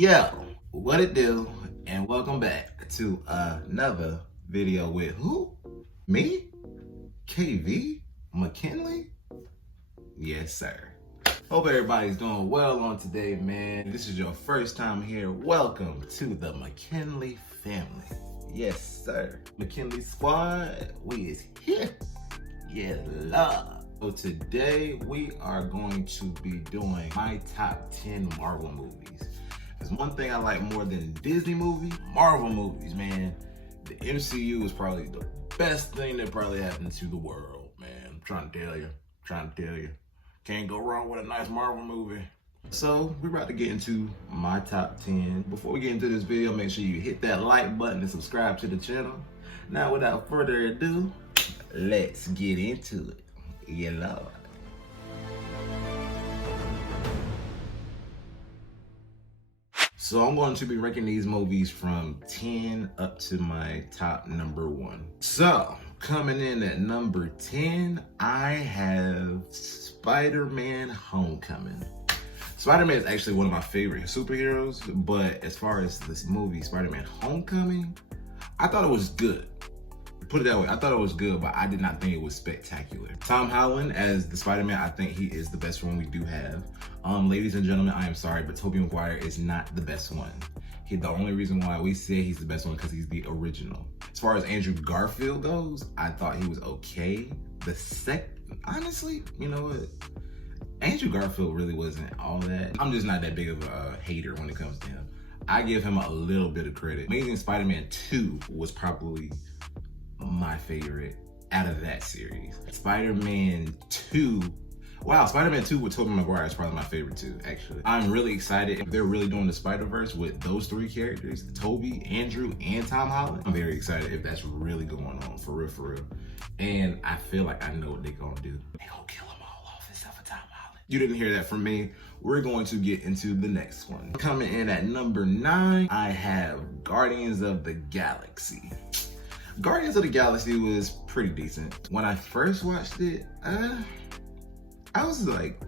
Yo, what it do? And welcome back to another video with who? Me? KV? McKinley? Yes, sir. Hope everybody's doing well on today, man. This is your first time here. Welcome to the McKinley family. Yes, sir. McKinley Squad, we is here. Yeah, love. So today we are going to be doing my top 10 Marvel movies. There's one thing I like more than Disney movies, Marvel movies, man. The MCU is probably the best thing that probably happened to the world, man. I'm trying to tell you. Can't go wrong with a nice Marvel movie. So we're about to get into my top 10. Before we get into this video, make sure you hit that like button and subscribe to the channel. Now without further ado, let's get into it. Yeah, Lord. So I'm going to be ranking these movies from 10 up to my top number 1. So coming in at number 10, I have Spider-Man Homecoming. Spider-Man is actually one of my favorite superheroes, but as far as this movie, Spider-Man Homecoming, I thought it was good. Put it that way, I thought it was good, but I did not think it was spectacular. Tom Holland as the Spider-Man, I think he is the best one we do have. Ladies and gentlemen, I am sorry, but Tobey Maguire is not the best one. The only reason why we say he's the best one because he's the original. As far as Andrew Garfield goes, I thought he was okay. Honestly, you know what? Andrew Garfield really wasn't all that. I'm just not that big of a hater when it comes to him. I give him a little bit of credit. Amazing Spider-Man 2 was probably my favorite out of that series. Spider-Man 2 with Tobey Maguire is probably my favorite too, actually. I'm really excited. If they're really doing the Spider-Verse with those 3 characters, Tobey, Andrew, and Tom Holland, I'm very excited if that's really going on, for real. And I feel like I know what they're gonna do. They gonna kill them all off except for Tom Holland. You didn't hear that from me. We're going to get into the next one. Coming in at number 9, I have Guardians of the Galaxy. Guardians of the Galaxy was pretty decent. When I first watched it, I was like,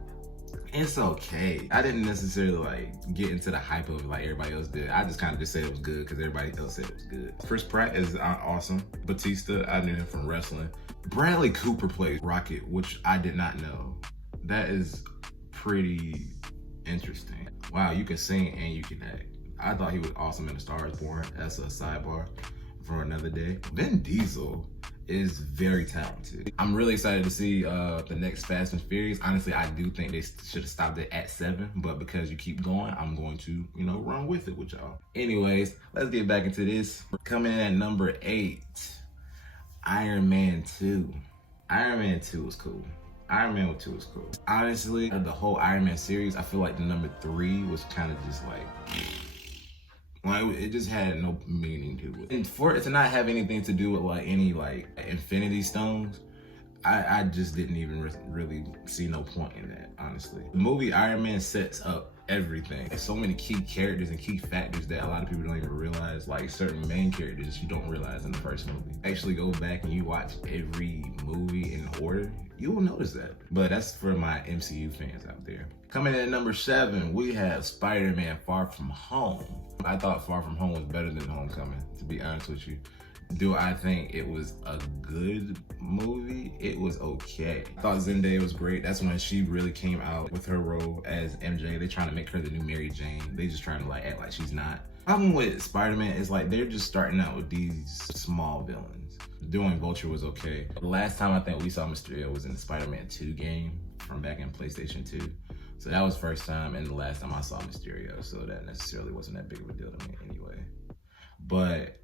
it's okay. I didn't necessarily like get into the hype of it like everybody else did. I just kind of just said it was good because everybody else said it was good. Chris Pratt is awesome. Batista, I knew him from wrestling. Bradley Cooper plays Rocket, which I did not know. That is pretty interesting. Wow, you can sing and you can act. I thought he was awesome in A Star Is Born. That's a sidebar for another day. Vin Diesel is very talented. I'm really excited to see the next Fast and Furious. Honestly, I do think they should have stopped it at 7, but because you keep going, I'm going to, run with it with y'all. Anyways, let's get back into this. Coming in at number 8, Iron Man 2. Iron Man 2 was cool. Iron Man 2 was cool. Honestly, of the whole Iron Man series, I feel like the number 3 was kind of just like it just had no meaning to it. And for it to not have anything to do with like any like Infinity Stones, I just didn't even really see no point in that, honestly. The movie Iron Man sets up everything. There's so many key characters and key factors that a lot of people don't even realize, like certain main characters you don't realize in the first movie. Actually go back and you watch every movie in order, you will notice that. But that's for my MCU fans out there. Coming in at number 7, we have Spider-Man Far From Home. I thought Far From Home was better than Homecoming, to be honest with you. Do I think it was a good movie? It was okay. I thought Zendaya was great. That's when she really came out with her role as MJ. They're trying to make her the new Mary Jane. They just trying to like act like she's not. Problem with Spider-Man is like they're just starting out with these small villains. Doing Vulture was okay. The last time I think we saw Mysterio was in the Spider-Man 2 game from back in PlayStation 2. So that was first time and the last time I saw Mysterio. So that necessarily wasn't that big of a deal to me anyway. But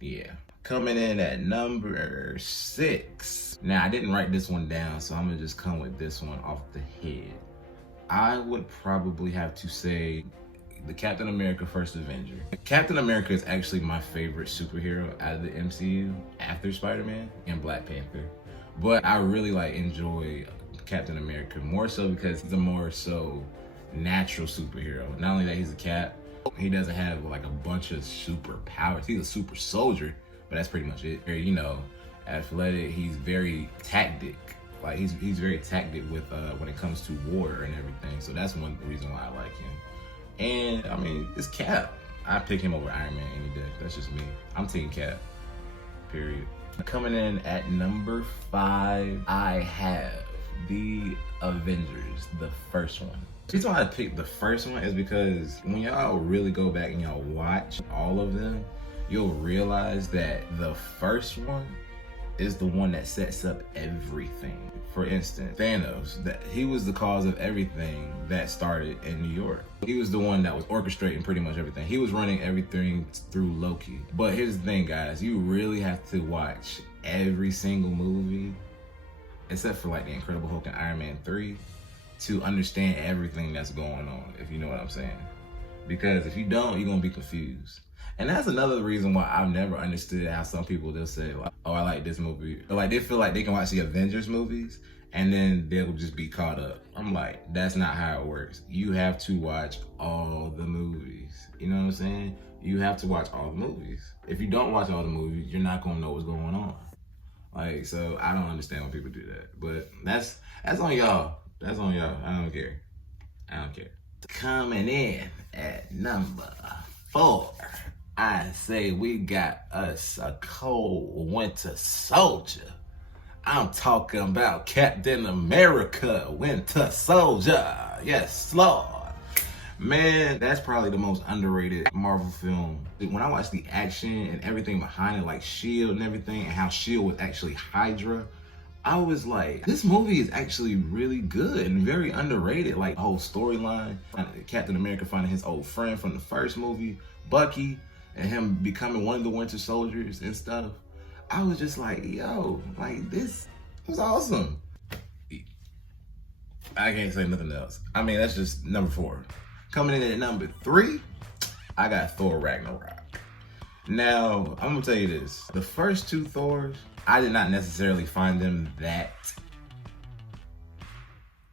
yeah. Coming in at number 6. Now I didn't write this one down, so I'm gonna just come with this one off the head. I would probably have to say the Captain America First Avenger. Captain America is actually my favorite superhero out of the MCU after Spider-Man and Black Panther. But I really enjoy Captain America more so because he's a more so natural superhero. Not only that, he's a Cap. He doesn't have like a bunch of superpowers. He's a super soldier, but that's pretty much it. Athletic. He's very tactic. Like he's very tactic with when it comes to war and everything. So that's one reason why I like him. And I mean, it's Cap. I pick him over Iron Man any day. That's just me. I'm Team Cap. Period. Coming in at number 5, I have the Avengers, the first one. The reason why I picked the first one is because when y'all really go back and y'all watch all of them, you'll realize that the first one is the one that sets up everything. For instance, Thanos, that he was the cause of everything that started in New York. He was the one that was orchestrating pretty much everything. He was running everything through Loki. But here's the thing, guys, you really have to watch every single movie, except for like the Incredible Hulk and Iron Man 3, to understand everything that's going on, if you know what I'm saying. Because if you don't, you're gonna be confused. And that's another reason why I've never understood how some people, they'll say like, oh, I like this movie. Or like they feel like they can watch the Avengers movies and then they'll just be caught up. I'm like, that's not how it works. You have to watch all the movies. You know what I'm saying? You have to watch all the movies. If you don't watch all the movies, you're not gonna know what's going on. Like, so I don't understand when people do that. But that's on y'all. That's on y'all. I don't care. I don't care. Coming in at number 4, I say we got us a cold winter soldier. I'm talking about Captain America, Winter Soldier. Yes, Lord. Man, that's probably the most underrated Marvel film. When I watch the action and everything behind it, like S.H.I.E.L.D. and everything, and how S.H.I.E.L.D. was actually Hydra, I was like, this movie is actually really good and very underrated. Like the whole storyline, Captain America finding his old friend from the first movie, Bucky, and him becoming one of the Winter Soldiers and stuff. I was just like, yo, like this was awesome. I can't say nothing else. I mean, that's just number 4. Coming in at number 3, I got Thor Ragnarok. Now, I'm gonna tell you this. The first 2 Thors, I did not necessarily find them that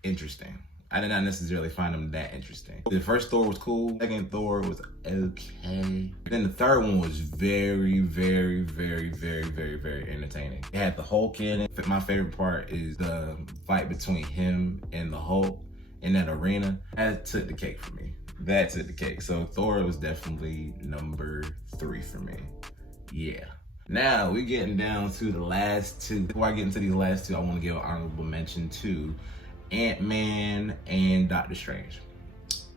interesting. I did not necessarily find them that interesting. The first Thor was cool. Second Thor was okay. Then the third one was very, very, very, very, very, very entertaining. It had the Hulk in it. My favorite part is the fight between him and the Hulk in that arena. That took the cake for me. That took the cake. So Thor was definitely number 3 for me. Yeah. Now we're getting down to the last 2. Before I get into these last 2, I want to give an honorable mention to Ant-Man and Doctor Strange.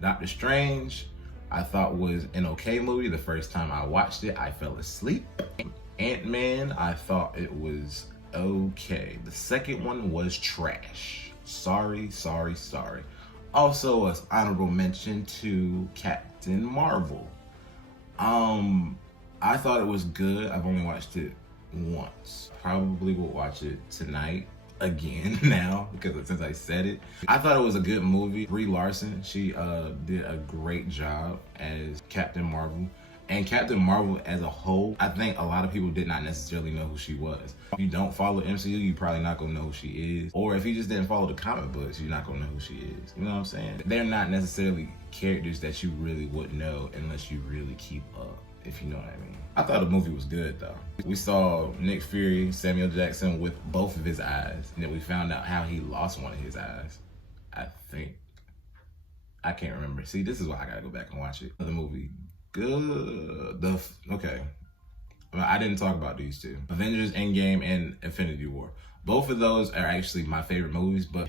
Doctor Strange, I thought was an okay movie. The first time I watched it, I fell asleep. Ant-Man, I thought it was okay. The second one was trash. Sorry. Also, an honorable mention to Captain Marvel. I thought it was good. I've only watched it once. Probably will watch it tonight again now, because since I said it. I thought it was a good movie. Brie Larson, she did a great job as Captain Marvel. And Captain Marvel as a whole, I think a lot of people did not necessarily know who she was. If you don't follow MCU, you're probably not gonna know who she is. Or if you just didn't follow the comic books, you're not gonna know who she is. You know what I'm saying? They're not necessarily characters that you really would know unless you really keep up, if you know what I mean. I thought the movie was good though. We saw Nick Fury, Samuel Jackson with both of his eyes, and then we found out how he lost one of his eyes. I think. I can't remember. See, this is why I gotta go back and watch it. The movie, good. Okay. Well, I didn't talk about these 2. Avengers Endgame and Infinity War. Both of those are actually my favorite movies, but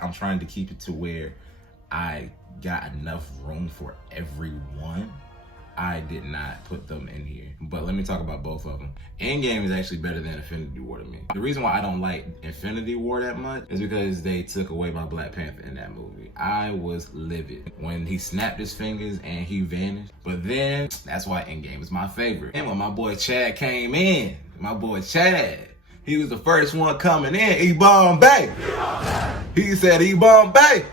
I'm trying to keep it to where I got enough room for everyone. I did not put them in here, but let me talk about both of them. Endgame is actually better than Infinity War to me. The reason why I don't like Infinity War that much is because they took away my Black Panther in that movie. I was livid when he snapped his fingers and he vanished. But then, that's why Endgame is my favorite. And when my boy Chad came in, my boy Chad, he was the first one coming in, E-Bombay. He said E-Bombay.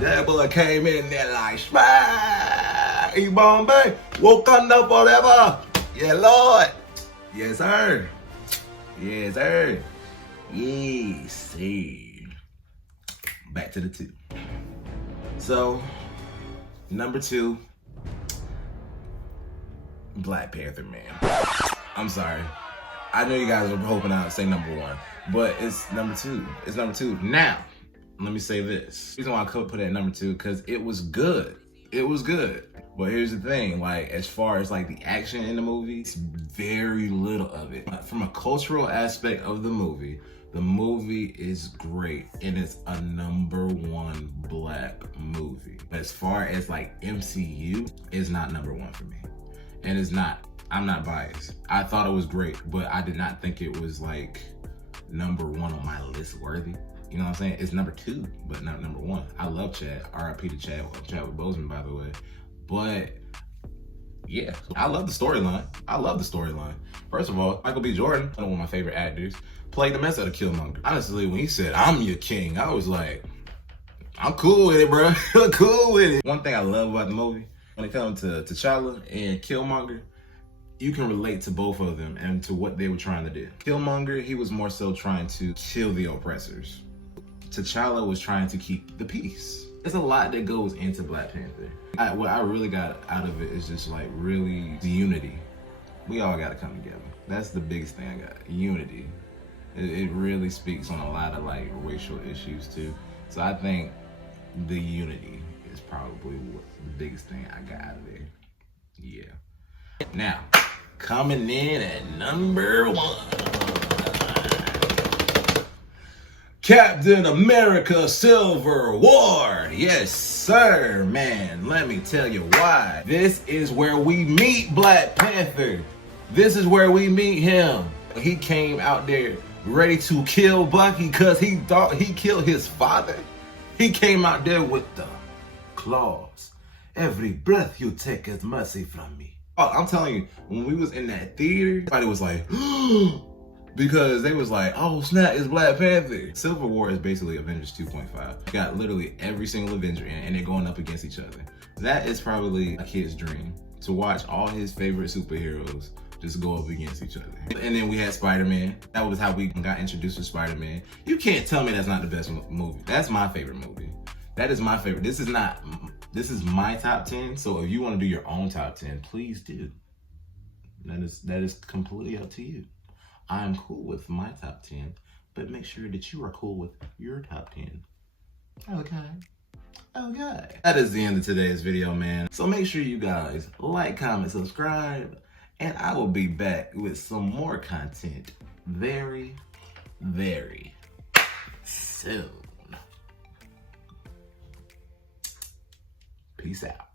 That boy came in there like, smack, E-Bombay, Wakanda forever. Yeah, Lord. Yes, sir. Yes, sir. Yes, sir. Back to the 2. So, number 2, Black Panther, man. I'm sorry. I know you guys are hoping I'd say number 1, but it's number 2. It's number 2. Now, let me say this. The reason why I could put it at number 2, because it was good. It was good. But here's the thing, like, as far as like the action in the movie, it's very little of it. From a cultural aspect of the movie is great, and it's a #1 black movie. But as far as like MCU, it's not #1 for me. And it's not, I'm not biased. I thought it was great, but I did not think it was like #1 on my list worthy. You know what I'm saying? It's #2, but not #1. I love Chad. R.I.P. to Chadwick Boseman, by the way. But yeah, I love the storyline. First of all, Michael B. Jordan, one of my favorite actors, played the mess out of Killmonger. Honestly, when he said, "I'm your king," I was like, I'm cool with it, bro. Cool with it. One thing I love about the movie, when it comes to T'Challa and Killmonger, you can relate to both of them and to what they were trying to do. Killmonger, he was more so trying to kill the oppressors. T'Challa was trying to keep the peace. There's a lot that goes into Black Panther. What I really got out of it is just like really the unity. We all got to come together. That's the biggest thing I got, unity. It really speaks on a lot of like racial issues too. So I think the unity is probably the biggest thing I got out of there. Yeah. Now, coming in at #1. Captain America Civil War. Yes, sir, man. Let me tell you why. This is where we meet Black Panther. This is where we meet him. He came out there ready to kill Bucky because he thought he killed his father. He came out there with the claws. Every breath you take is mercy from me. Oh, I'm telling you, when we was in that theater, everybody was like, because they was like, oh snap, it's Black Panther. Civil War is basically Avengers 2.5. You got literally every single Avenger in it, and they're going up against each other. That is probably a kid's dream, to watch all his favorite superheroes just go up against each other. And then we had Spider-Man. That was how we got introduced to Spider-Man. You can't tell me that's not the best movie. That's my favorite movie. That is my favorite. This is my top 10. So if you want to do your own top 10, please do. That is completely up to you. I'm cool with my top 10, but make sure that you are cool with your top 10. Okay. That is the end of today's video, man. So make sure you guys like, comment, subscribe, and I will be back with some more content very, very soon. Peace out.